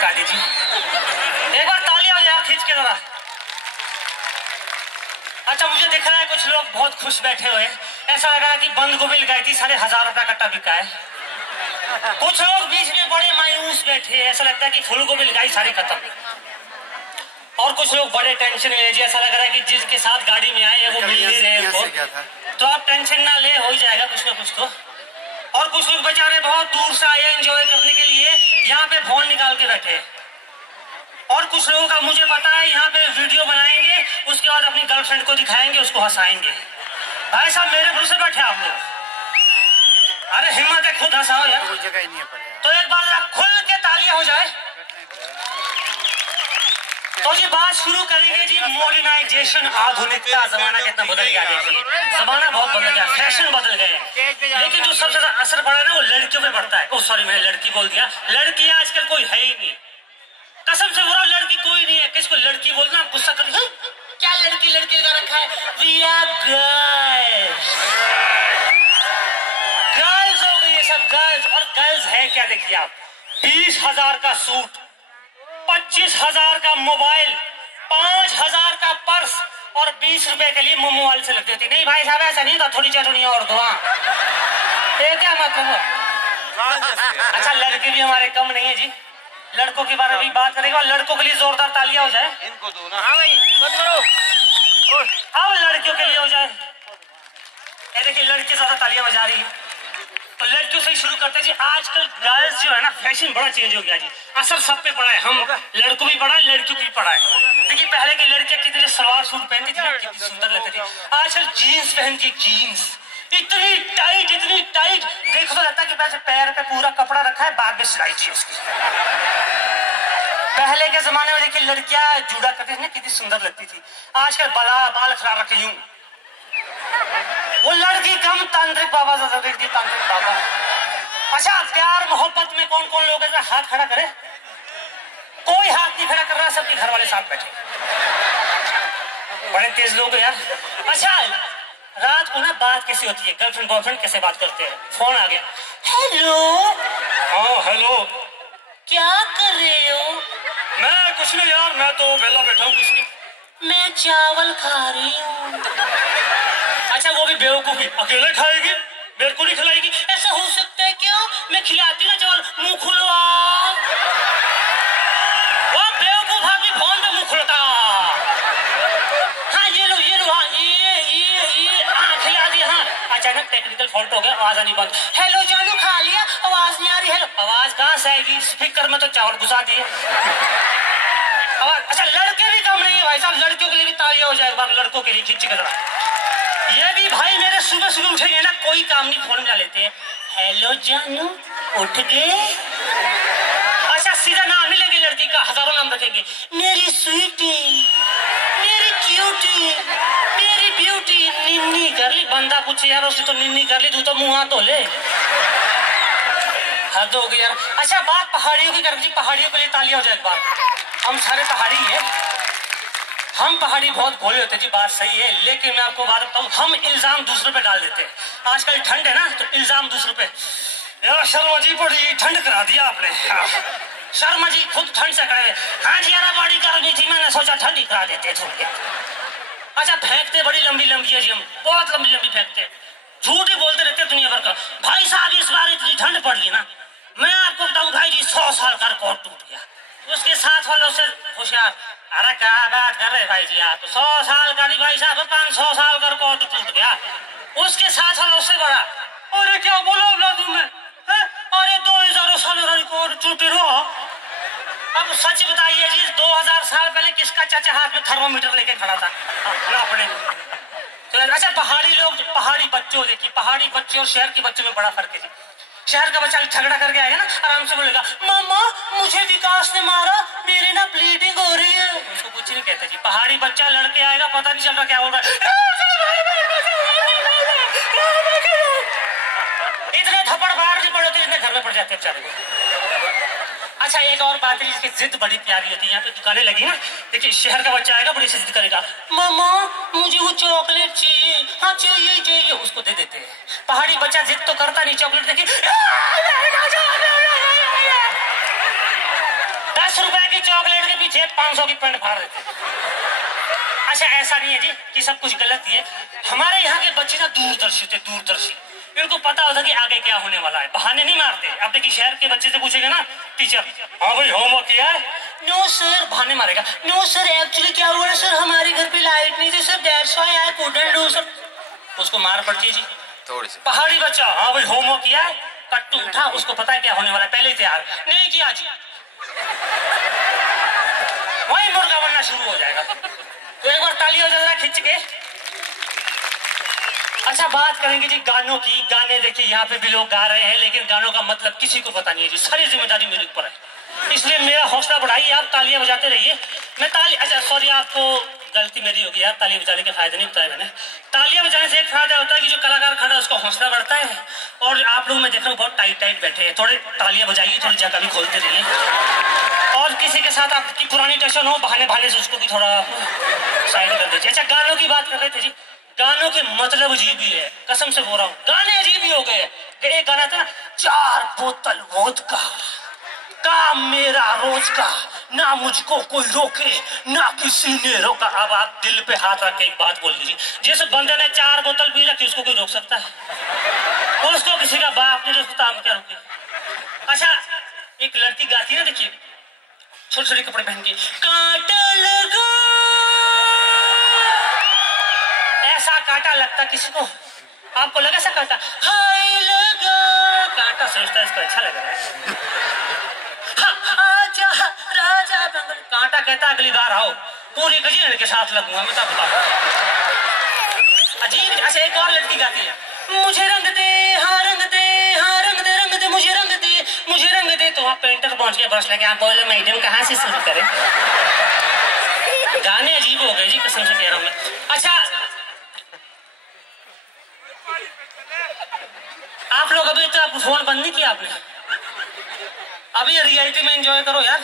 गाड़ी जी एक बार तालियां हो यार खींच के जरा। अच्छा मुझे दिख रहा है कुछ लोग बहुत खुश बैठे हुए, ऐसा लग रहा है कि बंद गोभी लगाई थी 1000 रुपया कट्टा बिका है। कुछ लोग बीच में बड़े मायूस बैठे हैं, ऐसा लगता है कि फूल गोभी लगाई सारी खत्म। और कुछ लोग बड़े टेंशन में, ऐसा लग रहा है कि जिसके साथ गाड़ी में आए वो मिल नहीं रहे उनको। तो आप टेंशन ना ले, हो ही जाएगा कुछ ना कुछ तो। और कुछ लोग बेचारे बहुत दूर से आए एंजॉय करने के लिए, यहाँ पे फोन निकाल के बैठे। और कुछ लोगों का मुझे पता है यहाँ पे वीडियो बनाएंगे, उसके बाद अपनी गर्लफ्रेंड को दिखाएंगे, उसको हंसाएंगे। भाई साहब मेरे भरोसे बैठे आप लोग, अरे हिम्मत है खुद हंसाओ यार। तो एक बार खुल के तालियां हो जाए। तो जी बात शुरू करेंगे जी मॉडर्नाइजेशन, आधुनिकता। जमाना कितना बदल गया, देखिए जमाना बहुत बदल गया, फैशन बदल गए। लेकिन जो सबसे ज्यादा असर पड़ा ना वो लड़कियों पे पड़ता है। ओ सॉरी मैंने लड़की बोल दिया, लड़की आजकल कोई है ही नहीं, कसम से बोला लड़की कोई नहीं है। किसको लड़की बोलना आप गुस्सा कर क्या, लड़की लड़की लगा रखा है। वी आर गर्ल्स, गर्ल्स हो गई ये सब गर्ल्स। और गर्ल्स है क्या, देखिए आप 20,000 का सूट, 25,000 का मोबाइल, 5,000 का पर्स और 20 रुपए के लिए मोमो वाले से लगती होती। नहीं भाई साहब ऐसा नहीं था, थोड़ी चटनी और दो। क्या मतलब। अच्छा लड़के भी हमारे कम नहीं है जी, लड़कों के बारे में बात करेंगे और लड़कों के लिए जोरदार तालियां हो जाए। इनको दो ना। हाँ भाई बंद करो। अब लड़कियों के लिए हो जाए। ये देखिए लड़की ज्यादा तालियां बजा रही है, तो लड़कियों से ही शुरू करते हैं जी। आजकल गर्ल्स जो है ना, फैशन बड़ा चेंज हो गया जी, असर सब पे पड़ा है। हम लड़कों भी पड़ा है, लड़कियों की भी पड़ा है। देखिए पहले की लड़कियां कितने सलवार सूट पहनती थी, कितनी सुंदर लगती थी। आजकल जीन्स पहनती, जीन्स इतनी टाइट, इतनी टाइट, देखो तो लगता है कि पैर पे पूरा कपड़ा रखा है, बाद में सिलाई थी उसकी। पहले के जमाने में देखिए लड़कियां जुड़ा करती थी ना, कितनी सुंदर लगती थी। आजकल बाल खड़ा रखे यूं, वो लड़की कम तांत्रिक बाबा ज्यादा देखती, तांत्रिक बाबा। अच्छा प्यार मोहब्बत में कौन कौन लोग हैं, हाथ खड़ा करे। कोई हाथ नहीं खड़ा कर रहा, सबके घर वाले साथ बैठे, बड़े तेज लोग यार। अच्छा रात को ना बात कैसी होती है, गर्लफ्रेंड बॉयफ्रेंड कैसे बात करते हैं। फोन आ गया, हेलो। हाँ हेलो, क्या कर रहे हो। मैं कुछ नहीं यार, मैं तो वेला बैठा हूँ, कुछ नहीं। मैं चावल खा रही हूँ। अच्छा वो भी बेवकूफी, अकेले खाएगी, मेरे को नहीं खिलाएगी। ऐसा हो सकता है क्या, मैं खिलाती ना चावल, मुंह खुलवा। वो बेवकूफ आदमी फोन पे मुंह खुलता। हाँ ये लो हाँ ये खिला दिया। हाँ अचानक टेक्निकल फॉल्ट हो गया, आवाज आनी बंद। हेलो जानू खा लिया, आवाज नहीं आ रही। हेलो, आवाज कहाँ से आएगी, स्पीकर में तो चावल घुसा दिए आवाज। अच्छा लड़के भी कम नहीं है भाई साहब, लड़कियों के लिए भी तालियां हो जाए एक बार, लड़कों के लिए खींच के जरा। ये भी भाई मेरे सुबह सुबह उठेंगे ना, कोई काम नहीं फोन मिला लेते हैं। हेलो जानू उठ गए। अच्छा सीधा नाम नहीं लेंगे लड़की का, हजारों नाम रखेंगे। मेरी स्वीटी, मेरी क्यूटी, मेरी ब्यूटी। निन्नी कर ली, बंदा पूछे यार उसने तो निन्नी कर ली, तू तो मुंह हाथ धो ले, हद हो गई यार। अच्छा बात पहाड़ियों की कर दी, पहाड़ियों के लिए तालियां हो जाए एक बार। हम सारे पहाड़ी है, हम पहाड़ी बहुत भोले होते जी, बात सही है। लेकिन मैं आपको बात बताऊं, हम इल्जाम दूसरों पे डाल देते हैं। आजकल ठंड है ना, तो इल्जाम दूसरों पे। यार शर्मा जी बड़ी ठंड करा दिया आपने। शर्मा जी खुद ठंड से करे। हाँ जी यार बड़ी गर्मी थी, मैंने सोचा ठंडी करा देते थोड़ी। अच्छा फेंकते बड़ी लंबी लंबी है जी, हम बहुत लंबी लंबी फेंकते, झूठ ही बोलते रहते दुनिया भर का। भाई साहब इस बार इतनी ठंड पड़ी है ना, मैं आपको बताऊं भाई जी 100 साल का रिकॉर्ड टूट गया। उसके साथ वालों से होशियार, अरे क्या बात कर रहे भाई जी आप, 100 साल का नहीं भाई साहब, 500 साल का रिकॉर्ड टूट गया। उसके साथ वाला उससे बड़ा। अरे क्या बोला मैं, अरे 2000 साल का रिकॉर्ड टूटे रहा। अब सच बताइए जी 2000 साल पहले किसका चाचा हाथ में थर्मोमीटर लेके खड़ा था अपने। तो अच्छा पहाड़ी लोग, पहाड़ी बच्चों, देखिए पहाड़ी बच्चे और शहर के बच्चों में बड़ा फर्क है जी। शहर का बच्चा झगड़ा करके आएगा ना, आराम से बोलेगा मामा मुझे विकास ने मारा, मेरे ना ब्लीडिंग हो रही है। उसको कुछ नहीं कहते जी। पहाड़ी बच्चा लड़के आएगा, पता नहीं चल रहा क्या बोल रहा है, इतने थप्पड़ बाहर नहीं पड़े होते, इतने घर में पड़ जाते बेचारे को। अच्छा एक और बात है, इसकी जिद बड़ी प्यारी होती है। यहाँ पे दुकानें लगी ना, देखिए शहर का बच्चा आएगा बड़ी से जिद करेगा, मामा मुझे वो चॉकलेट चाहिए। हाँ चाहिए चाहिए, उसको दे देते हैं। पहाड़ी बच्चा जिद तो करता नहीं, चॉकलेट देखिए 10 जेब 500 की पैंट फाड़ देते। अच्छा ऐसा नहीं है जी कि सब कुछ गलत ही है। हमारे यहाँ के बच्चे ना दूरदर्शी थे, दूरदर्शी। इनको पता होता कि आगे क्या होने वाला है, बहाने नहीं मारते। अब देखिए शहर के बच्चे से पूछेंगे ना टीचर, हाँ भाई होमवर्क किया है? नो सर, बहाने मारेगा। नो सर एक्चुअली क्या हुआ सर, हमारे घर पे लाइट नहीं थी sir, that's why I couldn't do sir. उसको मार पड़ती है जी थोड़ी सी। पहाड़ी बच्चा, हाँ भाई होमवर्क किया है? कट्टू उठा, उसको पता है क्या होने वाला है, पहले ही तैयार। नहीं किया जी, वही मुर्गा बनना शुरू हो जाएगा। तो एक बार ताली हो जाएगा खिंच के। अच्छा बात करेंगे जी गानों की। गाने देखिए यहाँ पे भी लोग गा रहे हैं, लेकिन गानों का मतलब किसी को पता नहीं है जी। सारी जिम्मेदारी मेरे ऊपर है, इसलिए मेरा हौसला बढ़ाइए, आप तालियां बजाते रहिए। मैं ताली, अच्छा सॉरी आपको गलती मेरी होगी यार, ताली बजाने के फायदे नहीं बताए मैंने। तालियां बजाने से एक फायदा होता है कि जो कलाकार खड़ा है उसका हौसला बढ़ता है। और आप लोग मैं देख रहा हूँ बहुत टाइट टाइट बैठे हैं, थोड़े तालियां बजाइए, थोड़ी जगह भी खोलते रहिए। और किसी के साथ आपकी पुरानी टेंशन हो, बहाने बहाने से उसको भी थोड़ा साइड कर दीजिए। अच्छा गानों की बात कर रहे थे जी, गानों के मतलब अजीब ही है, कसम से बोल रहा हूँ, गाने अजीब ही हो गए। एक गाना था ना, 4 बोतल वोदका का मेरा रोज का, ना मुझको कोई रोके ना किसी ने रोका। अब आप दिल पे हाथ रख के एक बात बोल लीजिए, जिस बंदे ने 4 बोतल पी रखी उसको कोई रोक सकता है? और उसको किसी का बाप ने उसको काम क्या रोके? अच्छा एक लड़की गाती है ना, देखिए छोटे छोटे कपड़े पहन के, कांटा लगा, ऐसा कांटा लगता किसी को? आपको लगा ऐसा कांटा? हाय लगा कांटा, सोचता है इसको अच्छा लग रहा है। आजा राजा बंगल, कांटा कहता अगली बार आओ पूरी गजीन के साथ लगूंगा मैं, तब बताओ। अजीब। अच्छा एक और लड़की गाती है, मुझे रंग दे हाँ रंग दे हाँ रंग दे रंग दे मुझे रंग दे मुझे रंग दे। तो आप पेंटर पहुंच गए बस लेके, आप बोले मैडम कहाँ से शुरू करें? गाने अजीब हो गए जी, कसम से कह रहा हूँ मैं। अच्छा आप लोग अभी तो आप फोन बंद नहीं किया आपने, अभी रियलिटी में एंजॉय करो यार।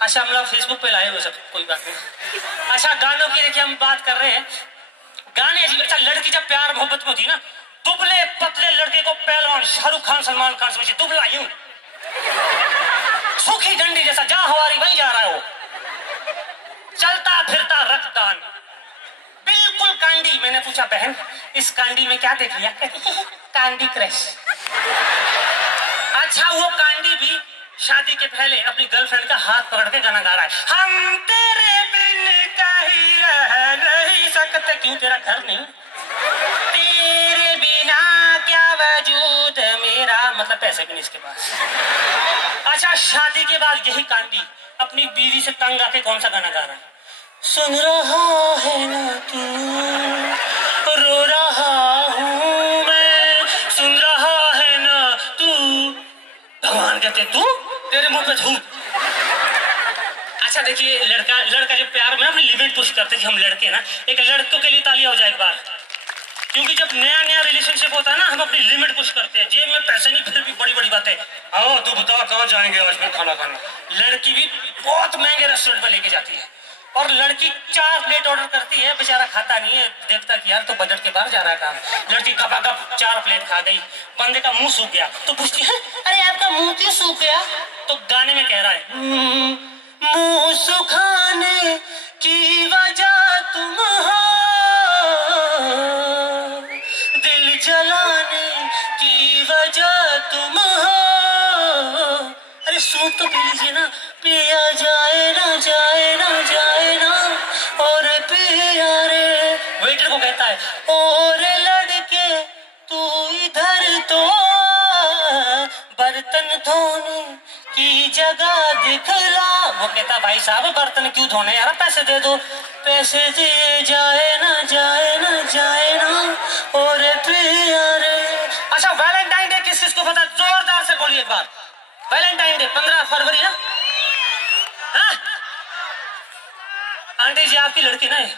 अच्छा हम लोग फेसबुक पे लाए हुए सब, कोई बात नहीं। अच्छा गानों की देखिए हम बात कर रहे हैं, गाने अजीब। अच्छा लड़की जब प्यार मोहब्बत में थी ना, दुबले पतले लड़के को पहलवान शाहरुख खान सलमान खान समझिए, दुबला यूं सूखी डंडी जैसा, जहां हवारी वहीं जा रहा है वो, चलता फिरता रक्तदान, बिल्कुल कांडी। मैंने पूछा बहन इस कांडी में क्या देख लिया? कांडी क्रश। अच्छा वो कांडी भी शादी के पहले अपनी गर्लफ्रेंड का हाथ पकड़ के गाना गा रहा है, हम तेरे बिन कहीं रह नहीं सकते। क्यों तेरा घर नहीं? तेरे बिना क्या वजूद मेरा, मतलब पैसे भी नहीं इसके पास। अच्छा शादी के बाद यही कांडी अपनी बीवी से तंग आके कौन सा गाना गा रहा है? सुन रहा है ना तू रो रहा हूँ मैं, सुन रहा है ना तू। भगवान कहते तू तेरे मुंह पे थूक। अच्छा देखिए लड़का जब प्यार में अपनी लिमिट पुश करते हैं, हम लड़के ना, एक लड़कों के लिए तालियां हो जाए एक बार, क्योंकि जब नया नया रिलेशनशिप होता है ना, हम अपनी लिमिट पुश करते हैं। जेब में पैसे नहीं फिर भी बड़ी बड़ी बातें, आओ तू बता कहाँ जाएंगे आज फिर खाना खाने। लड़की भी बहुत महंगे रेस्टोरेंट में लेके जाती है, और लड़की 4 प्लेट ऑर्डर करती है, बेचारा खाता नहीं है, देखता कि यार तो बजट के बाहर जा रहा है काम। लड़की गपागप 4 प्लेट खा गई, बंदे का मुंह सूख गया, तो पूछती है अरे आपका मुंह क्यों सूख गया? तो गाने में कह रहा है मुंह सुखाने की वजह तुम हो, दिल जलाने की वजह तुम हो। अरे सूप तो पी लीजिए ना, पिया जाए ना जाए ना जाए ना, और पिया रे। वेटर को कहता है और लड़के तू इधर तो बर्तन धोने की जगह दिखला। वो कहता भाई साहब बर्तन क्यों धोने यार, पैसे दे दो। पैसे दिए जाए ना जाए ना जाए ना, और पिया रे। अच्छा वैलेंटाइन डे किस किस को पता? जोरदार से बोलिए एक बार। वैलेंटाइन डे 15 फरवरी ना? हाँ? आंटी जी आपकी लड़की ना है,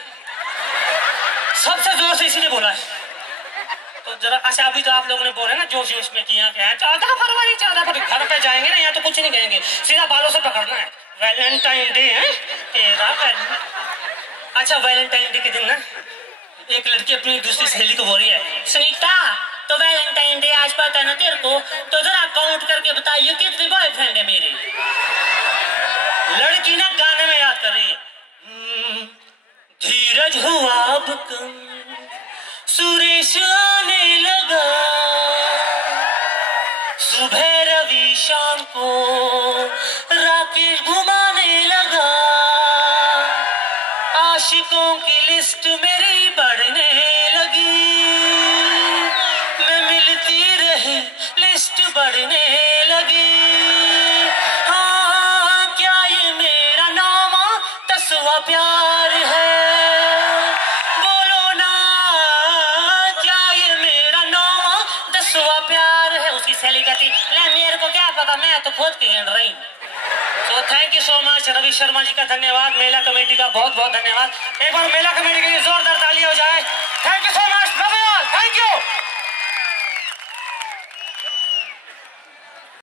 सबसे जोर से इसीलिए बोला है तो जरा। अच्छा अभी तो आप लोगों ने बोले ना जोश जोश में किया क्या है, 14 फरवरी 14 फरवरी। घर पे जाएंगे ना यहाँ तो कुछ नहीं कहेंगे, सीधा बालों से पकड़ना है, वैलेंटाइन डे है तेरा। अच्छा वैलेंटाइन डे के दिन ना एक लड़की अपनी दूसरी सहेली को बोल रही है, सुनीता तो वैलेंटाइन डे आज पता है ना तेरे को, तो जरा काउंट करके बताइए कितने बॉयफ्रेंड है मेरे। लड़की ना गाने में हुक्म सुरेश आने लगा, सुबह रवि शाम को राकेश घुमाने लगा, आशिकों की लिस्ट मेरी बढ़ने लगी, मैं मिलती रही लिस्ट बढ़ने लगी। हाँ क्या ये मेरा नामा 10वां प्यार है, बोलो ना क्या ये मेरा नामा 10वां प्यार है। उसकी सहेली कहती मेरे को क्या पता, मैं तो खुद की गिन रही। तो thank you so much Ravi Sharma ji का धन्यवाद, मेला कमेटी का बहुत बहुत धन्यवाद। एक बार मेला कमेटी के लिए जोरदार ताली हो जाए। Thank you so much, thank you.